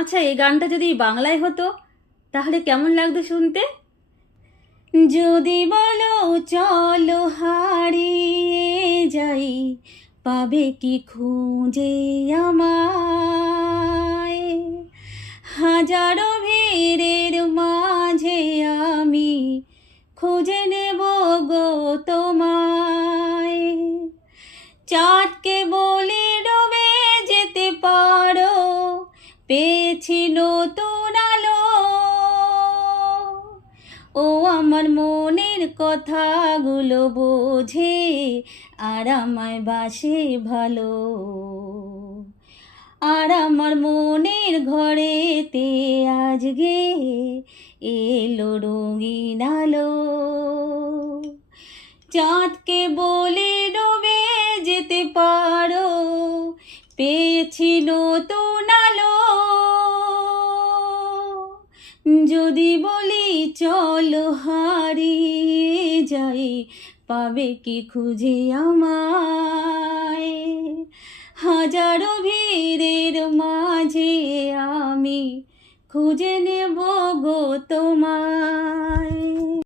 আচ্ছা, এই গানটা যদি বাংলায় হতো তাহলে কেমন লাগতো শুনতে? যদি বলো চলো হারিয়ে যাই, পাবে কি খুঁজে আমায়? হাজারো ভিড়ের মাঝে আমি খুঁজে নেব গো তোমায়। চাঁদকে বলে ডুবে যেতে পারো, পেয়েছি নতুন আলো। ও আমার মনের কথাগুলো বোঝে, আর আমায় বাসে ভালো। আর আমার মনের ঘরেতে আজকে এলো রঙিন আলো। চাঁদকে বলে ডুবে যেতে পারো, পেয়েছি নতুন আলো। যদি বলি চলো হারিয়ে যাই, পাবে কি খুঁজে আমায়? হাজারো ভিড়ের মাঝে আমি খুঁজে নেব গো তো।